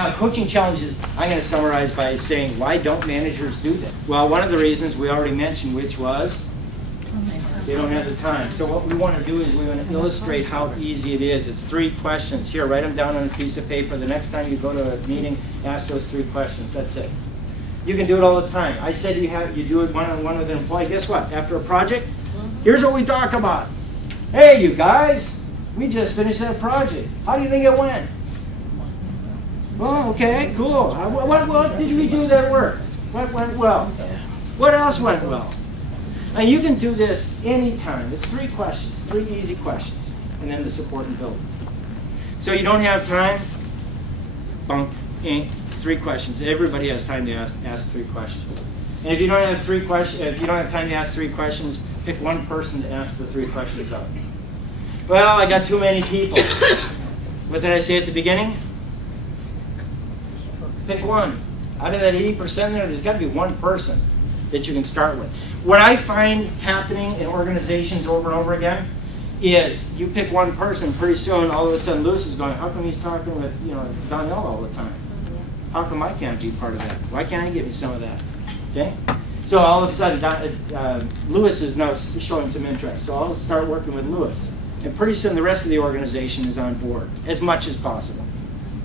Now, coaching challenges, I'm going to summarize by saying, why don't managers do that? Well, one of the reasons we already mentioned, which was they don't have the time. So what we want to do is we want to illustrate how easy it is. It's 3 questions. Here, write them down on a piece of paper. The next time you go to a meeting, ask those 3 questions. That's it. You can do it all the time. I said you do it one-on-one with an employee. Guess what? After a project, here's what we talk about. Hey, you guys, we just finished that project. How do you think it went? Oh, okay, cool. What did we do that worked? What went well? What else went well? And you can do this anytime. It's 3 questions, 3 easy questions, and then the support and build. So you don't have time? Bunk, it's 3 questions. Everybody has time to ask 3 questions. And if you don't have 3 questions, if you don't have time to ask 3 questions, pick one person to ask the 3 questions of. Well, I got too many people. What did I say at the beginning? Pick one. Out of that 80% there's got to be one person that you can start with. What I find happening in organizations over and over again is you pick one person, pretty soon all of a sudden Lewis is going, how come he's talking with Donnell all the time? How come I can't be part of that? Why can't he give me some of that? Okay? So all of a sudden Lewis is now showing some interest. So I'll start working with Lewis. And pretty soon the rest of the organization is on board as much as possible.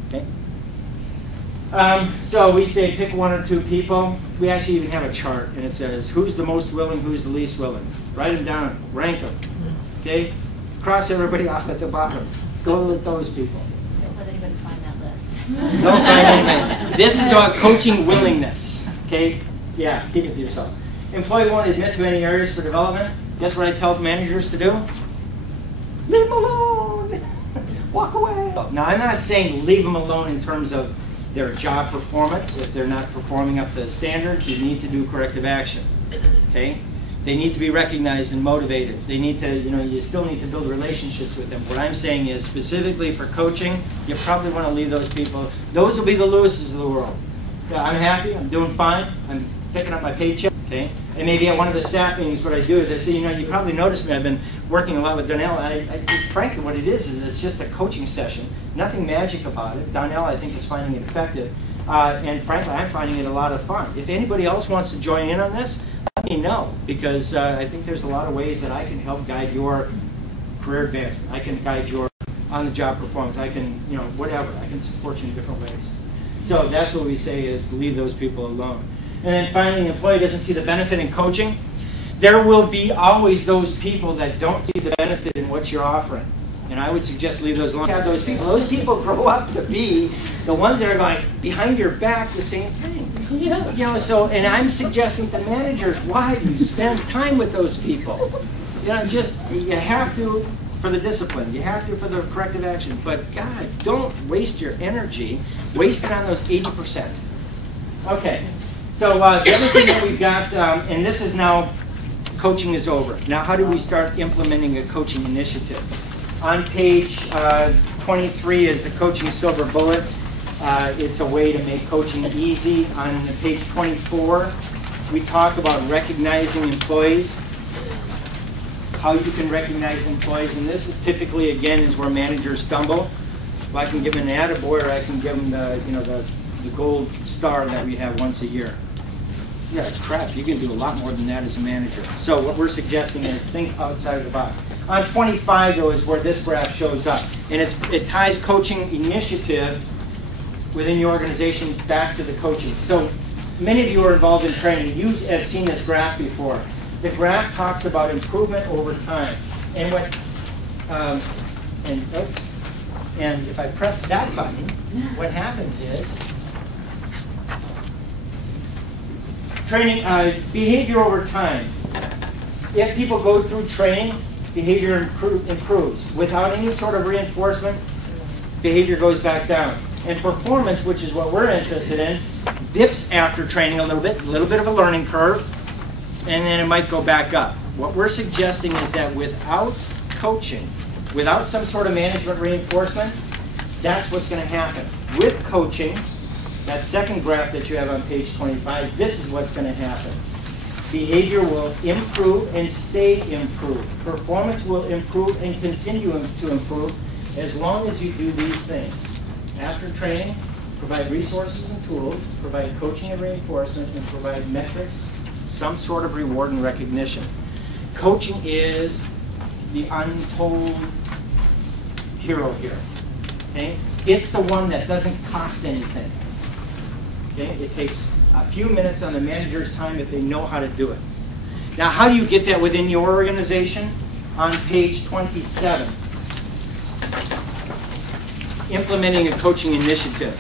Okay? So we say pick 1 or 2 people. We actually even have a chart, and it says who's the most willing, who's the least willing. Write them down, rank them. Okay? Cross everybody off at the bottom. Go with those people. Don't let anybody find that list. Don't find anybody. This is about coaching willingness. Okay? Yeah, keep it to yourself. Employee won't admit to any areas for development. Guess what I tell managers to do? Leave them alone. Walk away. Now, I'm not saying leave them alone in terms of their job performance. If they're not performing up to standards, you need to do corrective action. Okay? They need to be recognized and motivated. They need to, you still need to build relationships with them. What I'm saying is specifically for coaching, you probably want to leave those people. Those will be the Lewises of the world. Yeah, I'm happy, I'm doing fine, I'm picking up my paycheck. Okay? And maybe at one of the staff meetings, what I do is I say, you probably noticed me, I've been working a lot with Donnell, and frankly what it is it's just a coaching session. Nothing magic about it. Donnell, I think, is finding it effective. And frankly, I'm finding it a lot of fun. If anybody else wants to join in on this, let me know, because I think there's a lot of ways that I can help guide your career advancement. I can guide your on-the-job performance. I can, whatever. I can support you in different ways. So that's what we say is to leave those people alone. And then finally, the employee doesn't see the benefit in coaching. There will be always those people that don't see the benefit in what you're offering. And I would suggest leave those alone. Have those people. Those people grow up to be the ones that are going behind your back the same thing. Yeah. So, and I'm suggesting to managers, why do you spend time with those people? You have to for the discipline. You have to for the corrective action. But God, don't waste your energy. Waste it on those 80%. Okay. So the other thing that we've got, and this is now, coaching is over. Now how do we start implementing a coaching initiative? On page 23 is the coaching silver bullet. It's a way to make coaching easy. On page 24, we talk about recognizing employees, how you can recognize employees, and this is typically, again, is where managers stumble. Well, I can give them an attaboy, or I can give them the gold star that we have once a year. Yeah, crap, you can do a lot more than that as a manager. So what we're suggesting is think outside the box. On 25, though, is where this graph shows up. And it ties coaching initiative within your organization back to the coaching. So many of you are involved in training. You have seen this graph before. The graph talks about improvement over time. And and if I press that button, what happens is training, behavior over time. If people go through training, behavior improves. Without any sort of reinforcement, behavior goes back down. And performance, which is what we're interested in, dips after training a little bit of a learning curve, and then it might go back up. What we're suggesting is that without coaching, without some sort of management reinforcement, that's what's going to happen. With coaching, that second graph that you have on page 25, this is what's going to happen. Behavior will improve and stay improved. Performance will improve and continue to improve as long as you do these things. After training, provide resources and tools, provide coaching and reinforcement, and provide metrics, some sort of reward and recognition. Coaching is the untold hero here. Okay? It's the one that doesn't cost anything. Okay? It takes a few minutes on the manager's time if they know how to do it. Now, how do you get that within your organization? On page 27. Implementing a coaching initiative.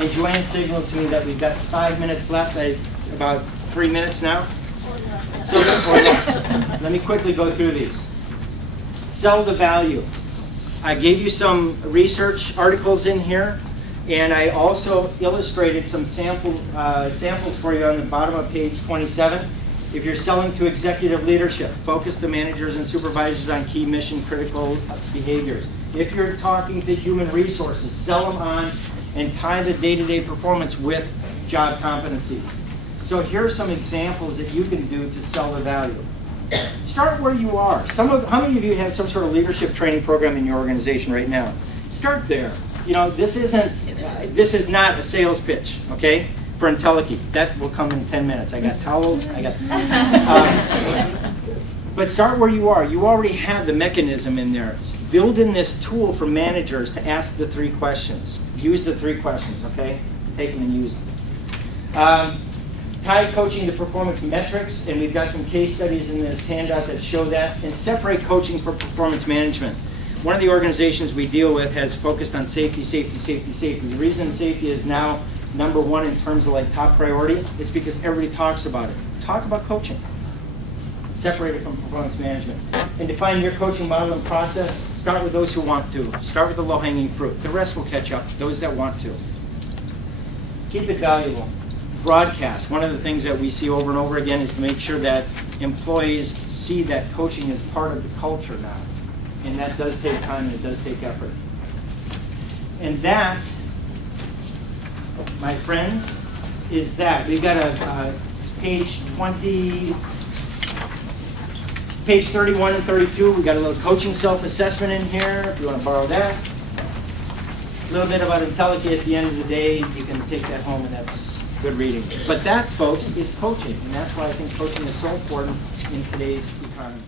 And Joanne signaled to me that we've got 5 minutes left. About 3 minutes now. So let me quickly go through these. Sell the value. I gave you some research articles in here, and I also illustrated some samples for you on the bottom of page 27. If you're selling to executive leadership, focus the managers and supervisors on key mission critical behaviors. If you're talking to human resources, sell them on and tie the day-to-day performance with job competencies. So here are some examples that you can do to sell the value. Start where you are. How many of you have some sort of leadership training program in your organization right now? Start there. You know, this is not a sales pitch, okay? For IntelliKey. That will come in 10 minutes. I got towels. But start where you are. You already have the mechanism in there. Build in this tool for managers to ask the 3 questions. Use the 3 questions, okay? Take them and use them. Tie coaching to performance metrics, and we've got some case studies in this handout that show that. And separate coaching for performance management. One of the organizations we deal with has focused on safety, safety, safety, safety. The reason safety is now #1 in terms of like top priority is because everybody talks about it. Talk about coaching. Separate it from performance management. And define your coaching model and process. Start with those who want to. Start with the low-hanging fruit. The rest will catch up, those that want to. Keep it valuable. Broadcast. One of the things that we see over and over again is to make sure that employees see that coaching is part of the culture now. And that does take time and it does take effort. And that, my friends, is that. We've got a page 31 and 32. We've got a little coaching self-assessment in here, if you want to borrow that. A little bit about IntelliKey at the end of the day. You can take that home, and that's good reading. But that, folks, is coaching. And that's why I think coaching is so important in today's economy.